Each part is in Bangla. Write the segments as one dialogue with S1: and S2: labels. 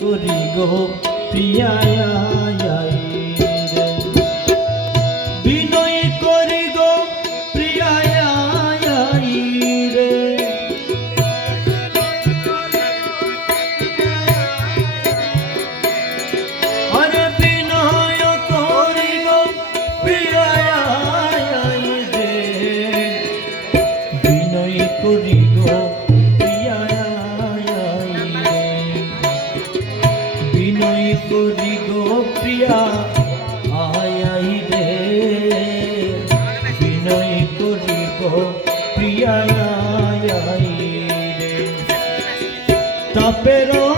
S1: করি গো প্রিয়ায় বিনয় করিব প্রিয়ায় তাপেরি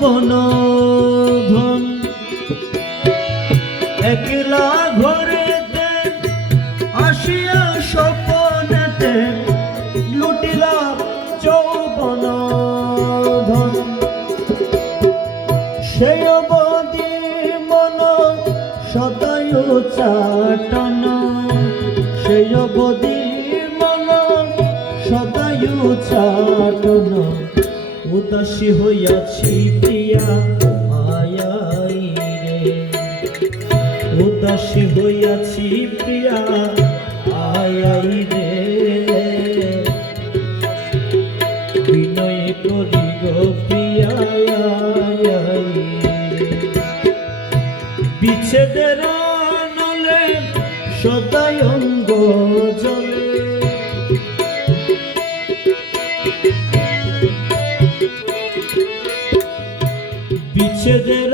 S1: যৌবন ধন। একলা ঘরেতে আসিয়া স্বপ্নেতে লুটিলা যৌবন ধন। সেই অবধি মন সদায়ু চাটন। সেই অবধি মন সদায়ু চাটন। উদাসী হইয়াছি প্রিয়া আয়াই রে। উদাসী হইয়াছি প্রিয়া আয়াই রে। বিনয় করি গো বিচ্ছেদের নলে সদায় বিচ্ছেদের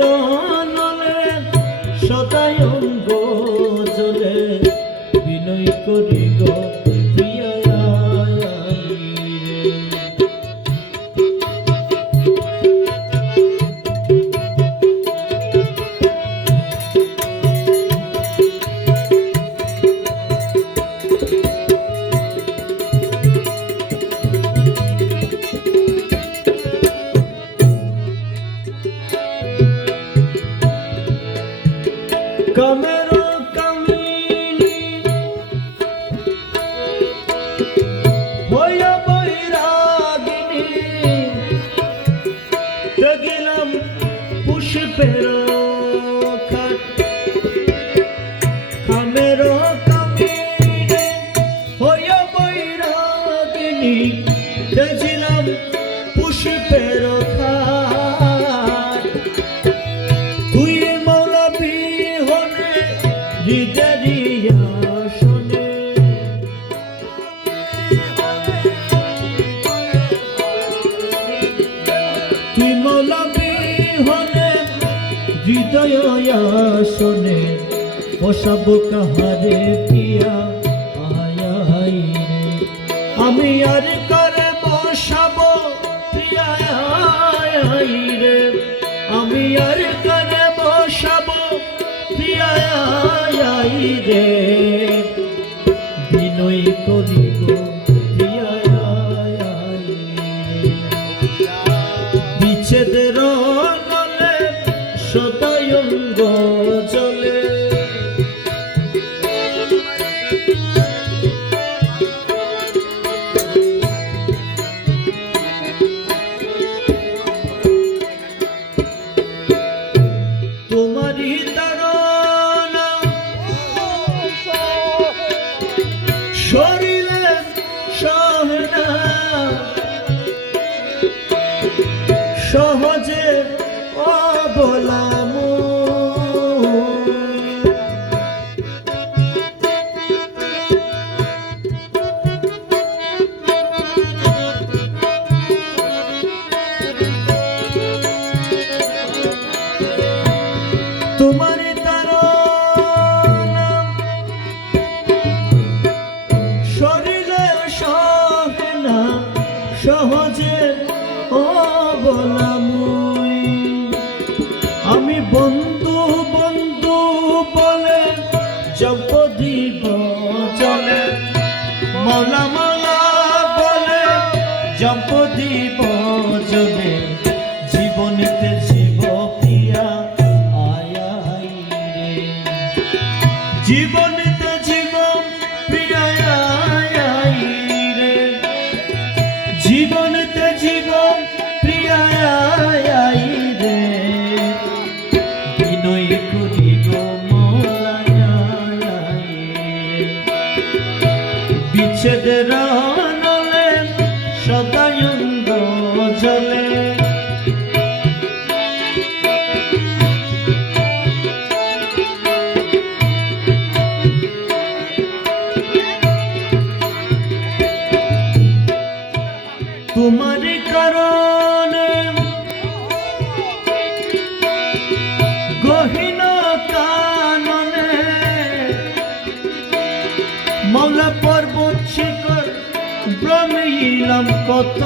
S1: হৃদয় শোনে বসাব কাহারে পিয়া আয়াই আমি আর করে বসাব প্রিয়া আয়াই রে। আমি আর রে। বিনয় করিব বিচ্ছেদের নলে সদয়ঙ্গ না সহজে ও বলামু complicated. প্রাণে কত?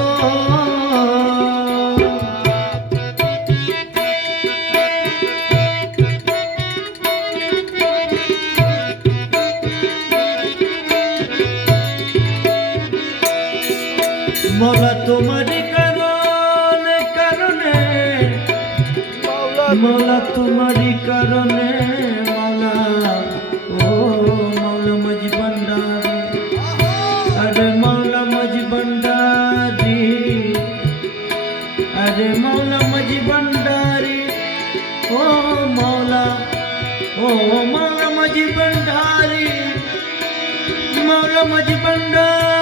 S1: মলা তোমার কারণে কারণে। মলা তোমার কারণে। बोला. ओ मौला माझी भंडारी. मौला माझी भंडारी.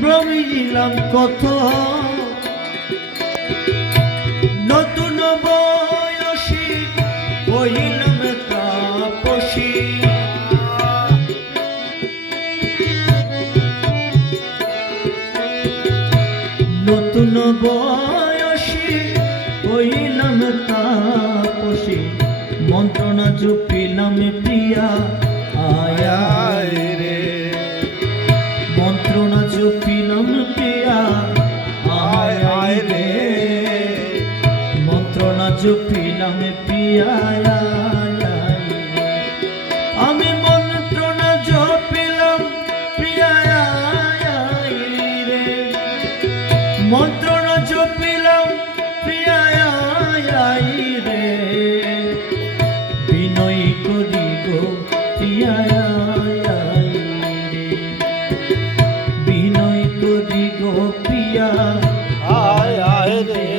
S1: ভ্রমিলাম কত? নতুন বয়সী হইলাম তাপসী। নতুন বয়সী হইলাম তাপসী। মন্ত্রণা জুপিলাম প্রিয়া আয়া। পিয়া আয় আয় রে।